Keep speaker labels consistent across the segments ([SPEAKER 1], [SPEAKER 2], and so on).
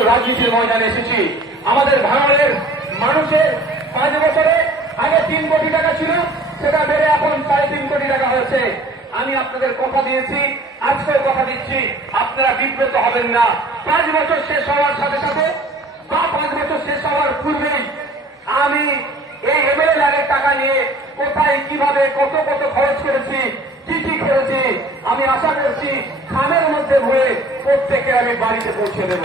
[SPEAKER 1] কিন্তু রাজনীতির ময়দানে এসেছি। আমাদের ভাঙড়ের মানুষের পাঁচ বছরে আগে তিন কোটি টাকা ছিল, সেটা বেড়ে এখন সাড়ে তিন কোটি টাকা হয়েছে। আমি আপনাদের কথা দিয়েছি, আজকেও কথা দিচ্ছি, আপনারা বিব্রত হবেন না। পাঁচ বছর শেষ হওয়ার সাথে সাথে বা পাঁচ বছর শেষ হওয়ার পূর্বেই আমি এই এমএলএ টাকা নিয়ে কোথায়, কীভাবে, কত কত খরচ করেছি, কি কি করেছি আমি আশা করছি খামের মধ্যে হয়ে প্রত্যেকে আমি বাড়িতে পৌঁছে দেব।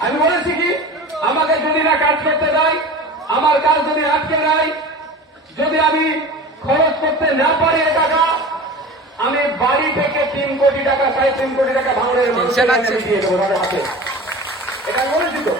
[SPEAKER 1] আমি বলেছি কি আমাকে যদি না কাজ করতে দেয় আমার কাজ যদি আটকে দেয় যদি আমি খরচ করতে না পারি এ টাকা আমি বাড়ি থেকে তিন কোটি টাকা সাড়ে তিন কোটি টাকা ভাঙড়ের মানুষের দিয়ে দেবো তাদের হাতে। এটা বলেছি তো।